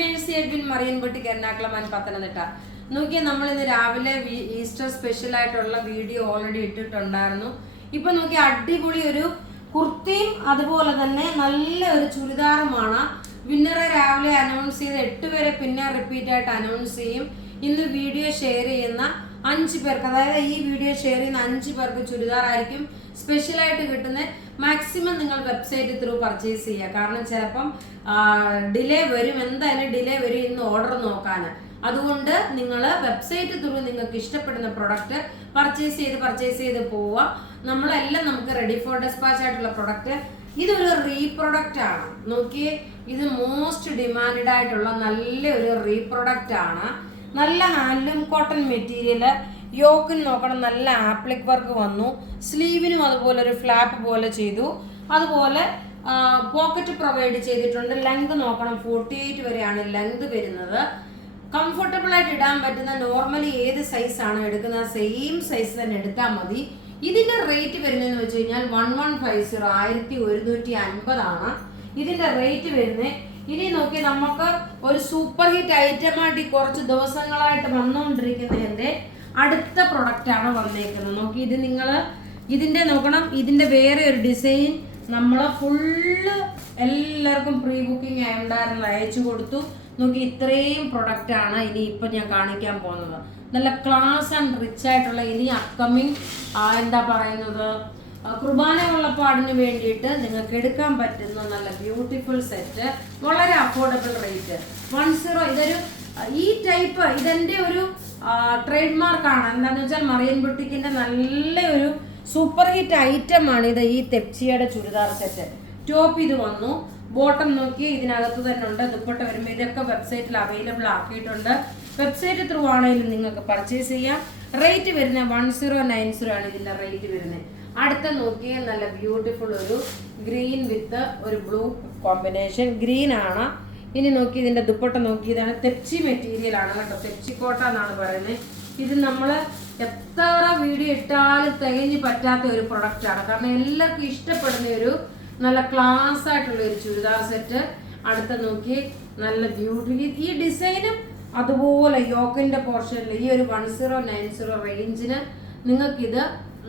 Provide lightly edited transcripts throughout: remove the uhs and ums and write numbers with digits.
Mercy Edwin Mariyanpatti Ernakulam Pathanamthitta. നോക്കിയാൽ നമ്മൾ ഇന്ന് രാവിലെ ഈസ്റ്റർ സ്പെഷ്യൽ ആയിട്ടുള്ള വീഡിയോ ഓൾറെഡി ഇട്ടിട്ടുണ്ടായിരുന്നു. ഇപ്പൊ നോക്കി അടിപൊളി ഒരു കുർത്തിയും അതുപോലെ തന്നെ നല്ല ഒരു ചുരിദാറുമാണ്. വിന്നറെ രാവിലെ അനൗൺസ് ചെയ്ത് 8 പേരെ പിന്നെ റിപ്പീറ്റ് ആയിട്ട് അനൗൺസ് ചെയ്യും. ഇന്ന് വീഡിയോ ഷെയർ ചെയ്യുന്ന 5 പേർക്ക്, അതായത് ഈ വീഡിയോ ഷെയർ ചെയ്യുന്ന 5 പേർക്ക് ചുരിദാർ ആയിരിക്കും സ്പെഷ്യലായിട്ട് കിട്ടുന്നത്. മാക്സിമം നിങ്ങൾ വെബ്സൈറ്റ് ത്രൂ പർച്ചേസ് ചെയ്യുക. കാരണം ചിലപ്പം ഡിലേ വരും, എന്തായാലും ഡിലേ വരും ഇന്ന് ഓർഡർ നോക്കാൻ. അതുകൊണ്ട് നിങ്ങൾ വെബ്സൈറ്റ് ത്രൂ നിങ്ങൾക്ക് ഇഷ്ടപ്പെടുന്ന പ്രൊഡക്റ്റ് പർച്ചേസ് ചെയ്ത് പോവുക. നമ്മളെല്ലാം നമുക്ക് റെഡി ഫോർ ഡെസ്പാച്ച് ആയിട്ടുള്ള പ്രൊഡക്റ്റ്. ഇതൊരു റീപ്രൊഡക്റ്റ് ആണ്. നോക്കിയേ, ഇത് മോസ്റ്റ് ഡിമാൻഡ് ആയിട്ടുള്ള നല്ല ഒരു റീപ്രൊഡക്റ്റ് ആണ്. നല്ല ഹാൻഡ്ലൂം കോട്ടൺ മെറ്റീരിയൽ. യോക്കിന് നോക്കണം, നല്ല ആപ്ലിക് വർക്ക് വന്നു. സ്ലീവിനും അതുപോലെ ഒരു ഫ്ലാപ്പ് പോലെ ചെയ്തു. അതുപോലെ പോക്കറ്റ് പ്രൊവൈഡ് ചെയ്തിട്ടുണ്ട്. ലെങ്ത് നോക്കണം, 48 വരെയാണ് ലെങ്ത് വരുന്നത്. കംഫർട്ടബിൾ ആയിട്ട് ഇടാൻ പറ്റുന്ന, നോർമലി ഏത് സൈസാണ് എടുക്കുന്നത് സെയിം സൈസ് തന്നെ എടുത്താൽ മതി. ഇതിന്റെ റേറ്റ് വരുന്നതെന്ന് വെച്ച് കഴിഞ്ഞാൽ 1150 1150 ആണ് ഇതിന്റെ റേറ്റ് വരുന്നത്. ഇനി നോക്കി നമുക്ക് ഒരു സൂപ്പർ ഹിറ്റ് ഐറ്റമായിട്ട് കുറച്ച് ദിവസങ്ങളായിട്ട് വന്നുകൊണ്ടിരിക്കുന്നതിന്റെ അടുത്ത പ്രൊഡക്റ്റ് ആണ് വന്നേക്കുന്നത്. നോക്കി, ഇത് നിങ്ങൾ ഇതിന്റെ നോക്കണം, ഇതിന്റെ വേറെ ഒരു ഡിസൈൻ നമ്മൾ ഫുള്ള് എല്ലാവർക്കും പ്രീ ബുക്കിംഗ് ഉണ്ടായിരുന്നു, അയച്ചു കൊടുത്തു. നോക്കി, ഇത്രയും പ്രൊഡക്റ്റ് ആണ് ഇനി ഇപ്പൊ ഞാൻ കാണിക്കാൻ പോകുന്നത്. നല്ല ക്ലാസ് ആൻഡ് റിച്ച് ആയിട്ടുള്ള ഇനി അപ്കമിങ് എന്താ പറയുന്നത്, കുർബാന വെള്ളപ്പാടിന് വേണ്ടിയിട്ട് നിങ്ങൾക്ക് എടുക്കാൻ പറ്റുന്ന നല്ല ബ്യൂട്ടിഫുൾ സെറ്റ്, വളരെ അഫോർഡബിൾ റേറ്റ് 10. ഇതൊരു ഈ ടൈപ്പ് ഇതെന്റെ ഒരു ട്രേഡ് മാർക്കാണ്. എന്താണെന്ന് വെച്ചാൽ മറിയൻ ബുട്ടിക്കിന്റെ നല്ല ഒരു സൂപ്പർ ഹിറ്റ് ഐറ്റം ആണ് ഇത്. ഈ തെപ്സിയുടെ ചുരിദാർ സെറ്റ് ടോപ്പ് ഇത് വന്നു. ബോട്ടം നോക്കി ഇതിനകത്ത് തന്നെ ഉണ്ട്. ദുപ്പട്ട വരുമ്പോൾ ഇതൊക്കെ വെബ്സൈറ്റിൽ അവൈലബിൾ ആക്കിയിട്ടുണ്ട്. വെബ്സൈറ്റ് ത്രൂ ആണെങ്കിലും നിങ്ങൾക്ക് പർച്ചേസ് ചെയ്യാം. റേറ്റ് വരുന്നത് 1090 ആണ് ഇതിന്റെ റേറ്റ് വരുന്നത്. അടുത്ത നോക്കിയ നല്ല ബ്യൂട്ടിഫുൾ ഒരു ഗ്രീൻ വിത്ത് ഒരു ബ്ലൂ കോമ്പിനേഷൻ, ഗ്രീൻ ആണ്. ഇനി നോക്കി ഇതിന്റെ ദുപ്പട്ട നോക്കി, ഇതാണ് തെപ്സി മെറ്റീരിയൽ ആണ് കേട്ടോ, തെപ്സി കോട്ട എന്നാണ് പറയുന്നത്. ഇത് നമ്മൾ എത്ര വീഡിയോ ഇട്ടാലും തികഞ്ഞു പറ്റാത്ത ഒരു പ്രൊഡക്റ്റ് ആണ്. കാരണം എല്ലാവർക്കും ഇഷ്ടപ്പെടുന്ന ഒരു നല്ല ക്ലാസ് ആയിട്ടുള്ള ഒരു ചുരിദാർ സെറ്റ്. അടുത്ത നോക്കി നല്ല ബ്യൂട്ടി, ഈ ഡിസൈനും അതുപോലെ യോക്കിന്റെ പോർഷനിൽ ഈ ഒരു 1090 റേഞ്ചിന് നിങ്ങൾക്കിത്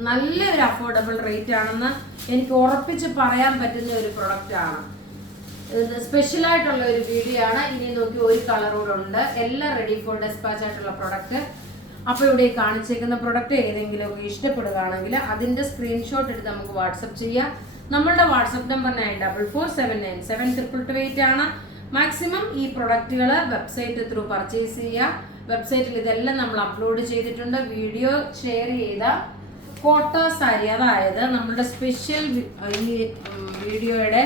നല്ലൊരു അഫോർഡബിൾ റേറ്റ് ആണെന്ന് എനിക്ക് ഉറപ്പിച്ച് പറയാൻ പറ്റുന്ന ഒരു പ്രൊഡക്റ്റ് ആണ്. ഇത് സ്പെഷ്യൽ ആയിട്ടുള്ള ഒരു വീഡിയോ ആണ്. ഇനി നോക്കി ഒരു കളറോടെ ഉണ്ട്. എല്ലാം റെഡി ഫോർ ഡെസ്പാച്ച് ആയിട്ടുള്ള പ്രൊഡക്റ്റ്. അപ്പോൾ ഇവിടെ കാണിച്ചേക്കുന്ന പ്രൊഡക്റ്റ് ഏതെങ്കിലുമൊക്കെ ഇഷ്ടപ്പെടുകയാണെങ്കിൽ അതിന്റെ സ്ക്രീൻഷോട്ട് എടുത്ത് നമുക്ക് വാട്സപ്പ് ചെയ്യാം. നമ്മളുടെ വാട്സപ്പ് നമ്പർ 9447972228 ആണ്. മാക്സിമം ഈ പ്രൊഡക്റ്റുകൾ വെബ്സൈറ്റ് ത്രൂ പർച്ചേസ് ചെയ്യുക. വെബ്സൈറ്റിൽ ഇതെല്ലാം നമ്മൾ അപ്ലോഡ് ചെയ്തിട്ടുണ്ട്. വീഡിയോ ഷെയർ ചെയ്ത കോട്ട സാരി, അതായത് നമ്മളുടെ സ്പെഷ്യൽ ഈ വീഡിയോയുടെ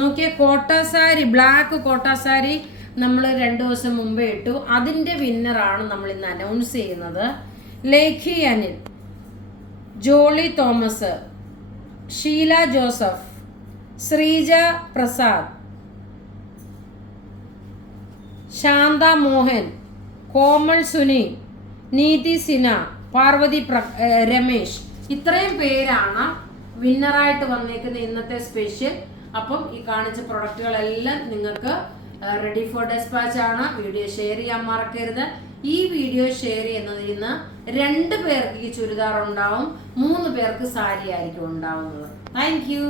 നോക്കിയ കോട്ട സാരി, ബ്ലാക്ക് കോട്ട സാരി നമ്മൾ 2 ദിവസം മുമ്പേ ഇട്ടു. അതിൻ്റെ വിന്നറാണ് നമ്മൾ ഇന്ന് അനൗൺസ് ചെയ്യുന്നത്. ലേഖി അനിൽ, ജോളി തോമസ്, ഷീല ജോസഫ്, ശ്രീജ പ്രസാദ്, ശാന്ത മോഹൻ, കോമൾ സുനി, നീതി സിന, പാർവതി രമേശ്, ഇത്രയും പേരാണ് വിന്നറായിട്ട് വന്നേക്കുന്ന ഇന്നത്തെ സ്പെഷ്യൽ. അപ്പം ഈ കാണിച്ച പ്രൊഡക്റ്റുകളെല്ലാം നിങ്ങൾക്ക് റെഡി ഫോർ ഡെസ്പാച്ച് ആണ്. വീഡിയോ ഷെയർ ചെയ്യാൻ മറക്കരുത്. ഈ വീഡിയോ ഷെയർ ചെയ്യുന്നതിൽ നിന്ന് 2 പേർക്ക് ഈ ചുരിദാർ ഉണ്ടാവും, 3 പേർക്ക് സാരി ആയിരിക്കും ഉണ്ടാവുന്നത്. Thank you.